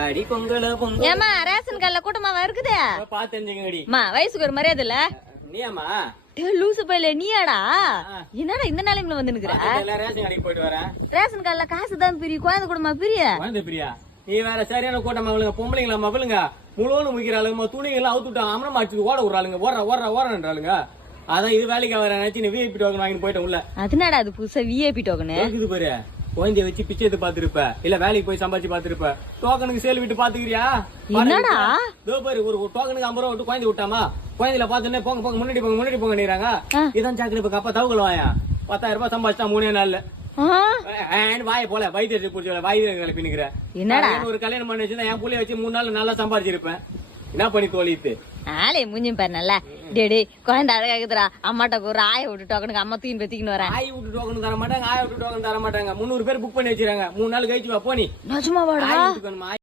அடி பொங்கல பொங்கல். ஏமா ரேஷன் கார்டுல கூட்டமாவா இருக்குதே? பாத்து தெரிஞ்சுங்கடி. வயசுக்கு ஒரு மரியாதை இல்ல. நீயாமா? லூசு பையில நீயாடா? என்னடா இந்த நிலைமையில வந்து நிக்கிற? ரேஷன் கடைக்கு போயிட்டு வரேன். ரேஷன் கார்டுல காசு தான் பிரி, குழந்தை கூடமா பிரிய? குழந்தை பிரியா? நீ வேற சரியான கூட்டம் அவளுங்க, பொம்பளைங்களா மகளுங்க முழுவதும் முக்கிறாளுங்க, துணிங்கெல்லாம் அவுத்துட்டான், அம்மனம் அடிச்சு ஓட விடுறாளுங்க, ஓடுறாளுங்க. அதான் இது வேலைக்கு வர நினைச்சு நீ விஐபி டோக்கன் வாங்கி போயிட்டேன் உள்ள. அதனாடா அது புதுசா விஐபி டோக்கனு இது பாரு, குழந்தைய வச்சு பிச்சை எடுத்து பாத்துருப்ப, இல்ல வேலைக்கு போய் சம்பாதிச்சு பாத்துருப்ப, டோக்கனுக்கு சேல் விட்டு பாத்துக்கிறியா? என்னடா பாரு, ஒரு டோக்கனுக்கு 50 ரூபா விட்டு குழந்தை விட்டாமா, குழந்தைல பாத்துனே போங்க போங்க முன்னாடி போங்க நீராங்க. இதான் சாக்கரி இப்ப அப்பா தவுகள் வாயா 10,000 ரூபாய் சம்பாதிச்சா 3 நாள்ல. வாய போல வைத்தியத்தை புடிச்ச வைத்திய பின்னுக்கிற. என்னடா ஒரு கல்யாணம் பண்ணி வச்சிருந்தா என் புள்ளைய வச்சு 3 நாள் நல்லா சம்பாதிச்சிருப்பேன். என்ன பண்ணி தோழித்து ஆளே மூஞ்சும் பாரு நல்லா. டேடி குழந்தை அழகாக்குதுரா, அம்மாட்ட ஒரு ஆய விட்டு டோக்கனுக்கு அம்மா தூக்கி தூக்கின்னு வரேன். ஆய் விட்டு டோக்கன் தர மாட்டாங்க, ஆய விட்டு டோக்கன் தர மாட்டாங்க. 300 பேர் புக் பண்ணி வச்சிருக்காங்க. 3 நாள் கழிச்சு வா போனி. நிஜமாவாடா?